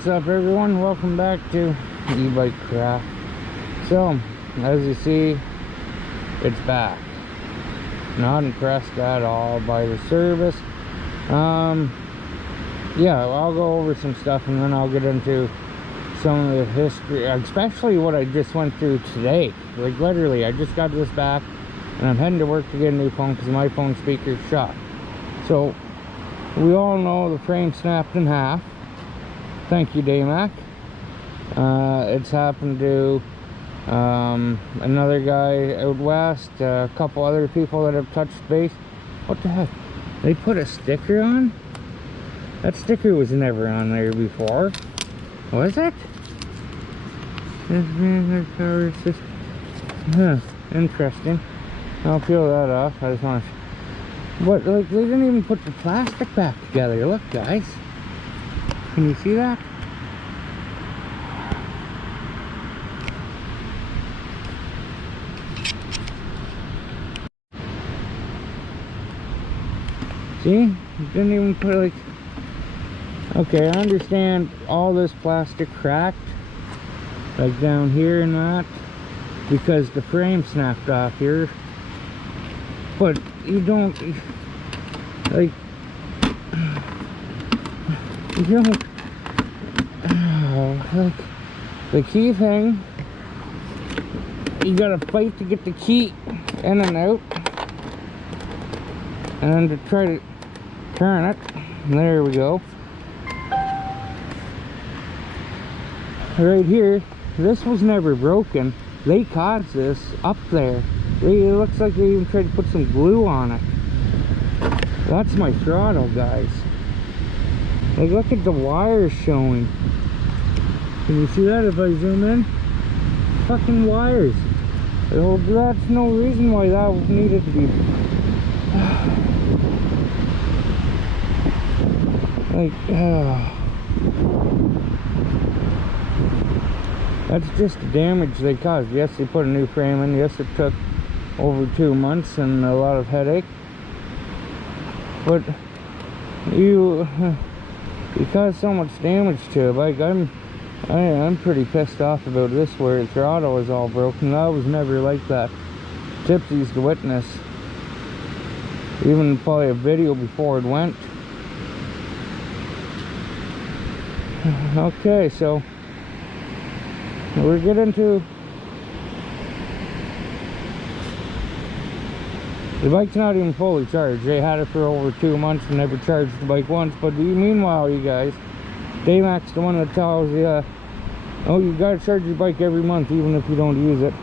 What's up, everyone? Welcome back to E-Bike Craft. So, as you see, it's back. Not impressed at all by the service. Yeah, I'll go over some stuff and then I'll get into some of the history, especially what I just went through today. Like, literally, I just got this back and I'm heading to work to get a new phone because my phone speaker's shot. So, we all know the frame snapped in half. Thank you, Daymak. It's happened to another guy out west, a couple other people that have touched base. What the heck? They put a sticker on? That sticker was never on there before. Was it? Huh, interesting. I'll peel that off. I just want to... What, like, they didn't even put the plastic back together. Look, guys. Can you see that? See? Didn't even put, like... Okay, I understand all this plastic cracked, like down here and that, because the frame snapped off here. But you don't, like, you don't, like, the key thing, you gotta fight to get the key in and out, and to try to turn it. There we go. Right here, this was never broken. They caused this up there. It looks like they even tried to put some glue on it. That's my throttle, guys. Like, look at the wires showing. Can you see that if I zoom in? Fucking wires. Well, that's no reason why that needed to be... like, that's just the damage they caused. Yes, they put a new frame in. Yes, it took over 2 months and a lot of headache. But you caused so much damage to it. Like, I'm pretty pissed off about this, where the throttle is all broken. That was never like that. Tipsy's the witness. Even probably a video before it went. Okay, so we're getting to the bike's not even fully charged. They had it for over 2 months and never charged the bike once. But meanwhile, you guys, Daymak's the one that tells you, oh, you gotta charge your bike every month even if you don't use it.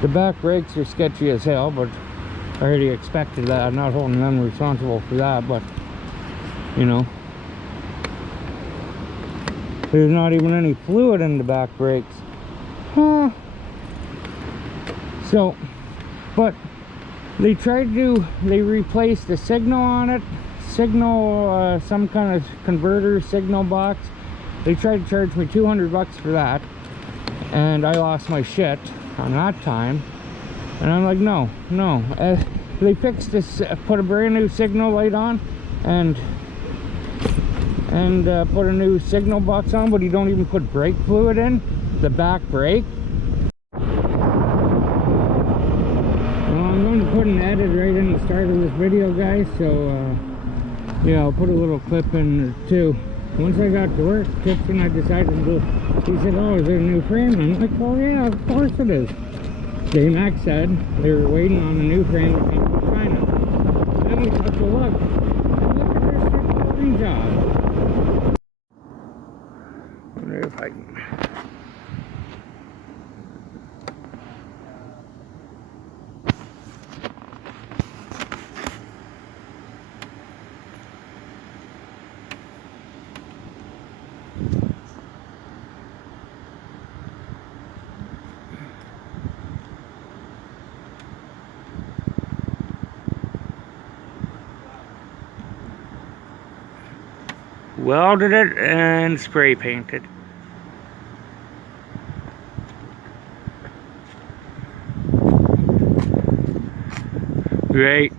The back brakes are sketchy as hell, but I already expected that. I'm not holding them responsible for that, but you know, there's not even any fluid in the back brakes. Huh. So, but they tried to, they replaced the signal on it. Signal, some kind of converter signal box. They tried to charge me 200 bucks for that. And I lost my shit on that time. And I'm like, no. They fixed this, put a brand new signal light on. And put a new signal box on, but you don't even put brake fluid in the back brake. Well, I'm going to put an edit right in the start of this video, guys, so yeah, I'll put a little clip in too. Once I got to work, Tips and I decided to do, he said, oh, is there a new frame? And I'm like, oh yeah, of course it is. Daymak said they were waiting on a new frame to come from China. Then we took a look. Look at this freaking job. If I can. Welded it and spray painted. Great.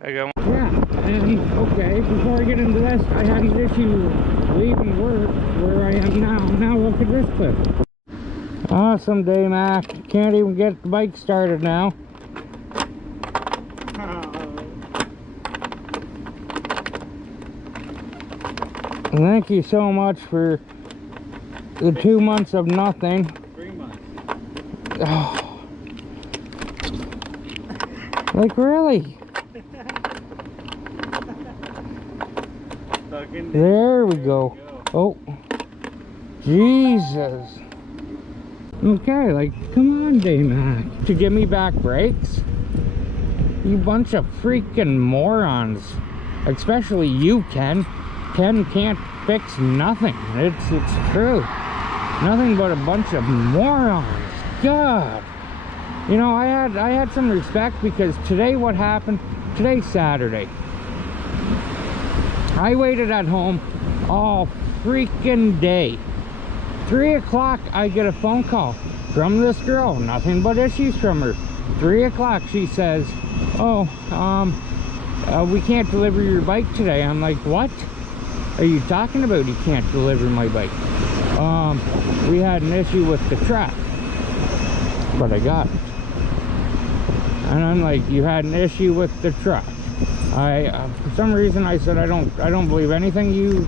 I got one. Yeah, and okay, before I get into this, I had an issue leaving work where I am now. Now look at this clip. Awesome, Daymak. Can't even get the bike started now. Thank you so much for the 2 months of nothing. 3 months. Oh. Like, really? There we go. Oh, Jesus. Okay, like, come on, Daymak. To give me back brakes? You bunch of freaking morons. Especially you, Ken. Ken can't fix nothing. It's true. Nothing but a bunch of morons. God. You know, I had some respect because today what happened? Today's Saturday. I waited at home all freaking day. 3 o'clock I get a phone call from this girl. Nothing but issues from her. 3 o'clock she says, oh, we can't deliver your bike today. I'm like, what are you talking about? You can't deliver my bike. We had an issue with the truck, but I got it. And I'm like, you had an issue with the truck. For some reason I said I don't believe anything you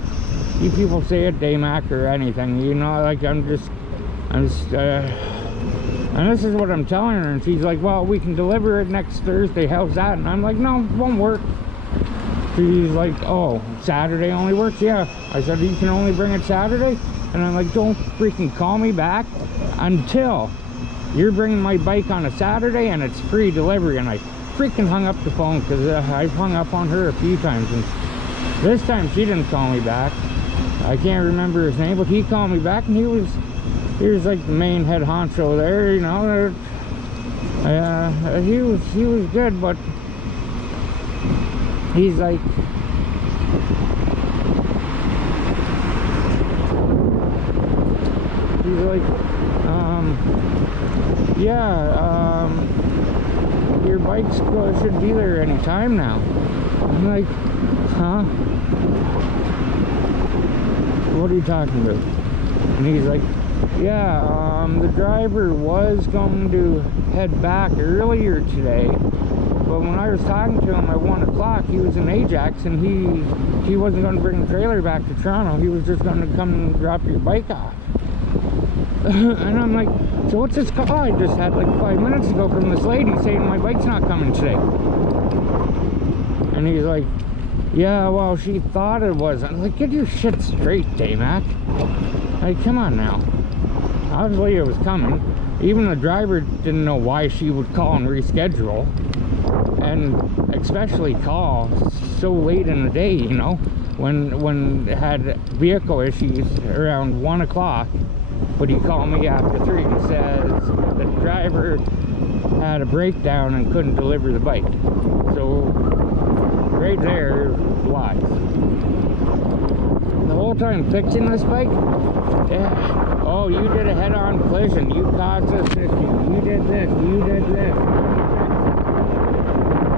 people say at Daymak or anything. You know, like I'm just and this is what I'm telling her, and she's like, well, we can deliver it next Thursday. How's that? And I'm like, no, it won't work. She's like, oh, Saturday only works? Yeah. I said, you can only bring it Saturday? And I'm like, don't freaking call me back until you're bringing my bike on a Saturday and it's free delivery. And I freaking hung up the phone because I've hung up on her a few times, and this time she didn't call me back. I can't remember his name, but he called me back, and he was like the main head honcho there, you know. He was good, but he's like, your bike should be there any time now. I'm like, huh? What are you talking about? And he's like, yeah, the driver was going to head back earlier today, but when I was talking to him at 1 o'clock, he was in Ajax, and he wasn't going to bring the trailer back to Toronto. He was just going to come and drop your bike off. And I'm like, so what's this call I just had like 5 minutes ago from this lady saying my bike's not coming today? And he's like, yeah, well, she thought it was. I'm like, get your shit straight, Daymak. Like, come on now. Obviously it was coming. Even the driver didn't know why she would call and reschedule, and especially call so late in the day, you know, when it had vehicle issues around 1 o'clock. But he called me after 3 and says the driver had a breakdown and couldn't deliver the bike. So right there lies. The whole time fixing this bike, yeah, oh, you did a head-on collision, you caused this issue, you did this, you did this.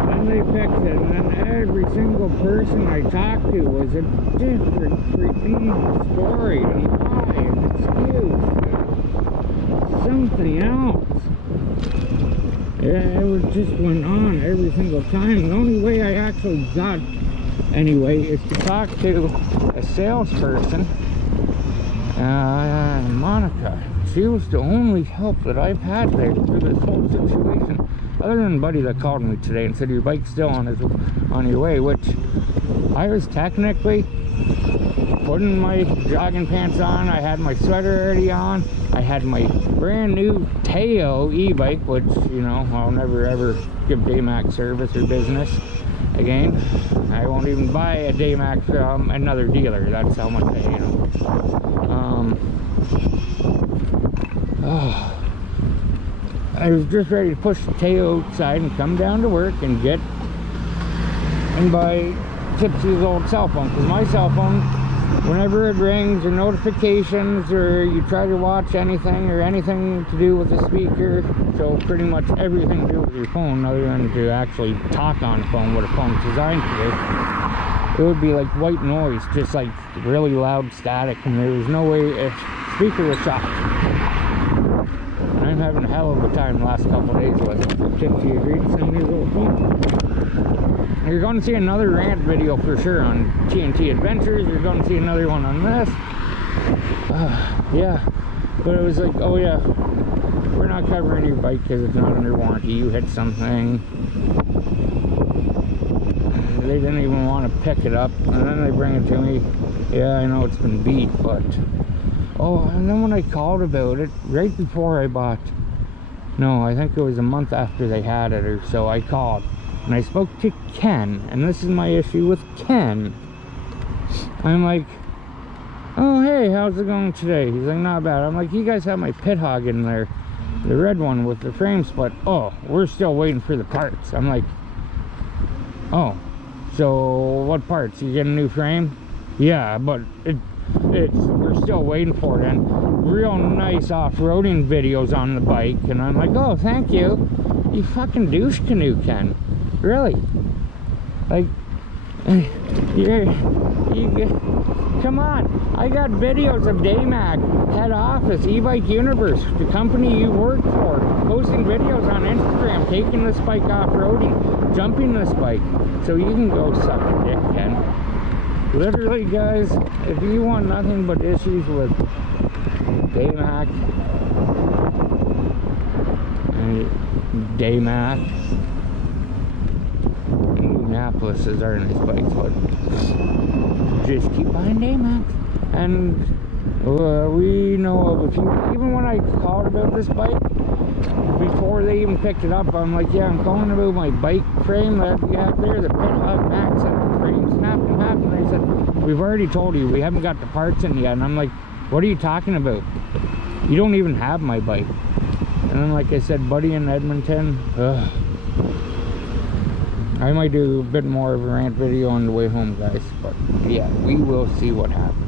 Then they fixed it, and then every single person I talked to was a different freaking story and lie and excuse. Something else. Yeah, it was just went on every single time. The only way I actually got anyway is to talk to a salesperson, Monica. She was the only help that I've had there through this whole situation, other than the buddy that called me today and said your bike's still on your way, which I was technically putting my jogging pants on. I had my sweater already on. I had my brand new Teo e-bike, which, you know, I'll never ever give Daymak service or business again. I won't even buy a Daymak from another dealer. That's how much I hate them. I was just ready to push the Teo outside and come down to work and buy Tipsy's old cell phone, because my cell phone, whenever it rings or notifications or you try to watch anything or anything to do with the speaker, so pretty much everything to do with your phone other than to actually talk on the phone, what a phone is designed to do, it would be like white noise, just like really loud static, and there was no way a speaker was shot. And I'm having a hell of a time the last couple of days with it. TIPSY agreed to send me a little phone. You're going to see another rant video for sure on TNT Adventures. You're going to see another one on this. Yeah, but it was like, oh yeah, we're not covering your bike because it's not under warranty. You hit something. They didn't even want to pick it up, and then they bring it to me. Yeah, I know it's been beat, but oh, and then when I called about it right before I bought, no, I think it was a month after they had it or so, I called and I spoke to Ken, and this is my issue with Ken. I'm like, oh hey, how's it going today? He's like, not bad. I'm like, you guys have my Pithog in there, the red one with the frame split. Oh, we're still waiting for the parts. I'm like, oh, so what parts? You get a new frame? Yeah, but we're still waiting for it. And real nice off-roading videos on the bike. And I'm like, oh, thank you. You fucking douche canoe, Ken. Really? Like, come on. I got videos of Daymak, head office, EBIKE Universe, the company you work for, posting videos on Instagram, taking this bike off-roading, jumping this bike. So you can go suck a dick, Ken. Literally, guys, if you want nothing but issues with Daymak, Indianapolis is our nice bikes, but just keep buying Daymaks. And we know of a few, even when I called about this bike, before they even picked it up, I'm like, yeah, I'm calling about my bike frame that you have there, the Pithog Max, and the frame snapped in half. And they said, we've already told you, we haven't got the parts in yet. And I'm like, what are you talking about? You don't even have my bike. And then, like I said, buddy in Edmonton, I might do a bit more of a rant video on the way home, guys. But yeah, we will see what happens.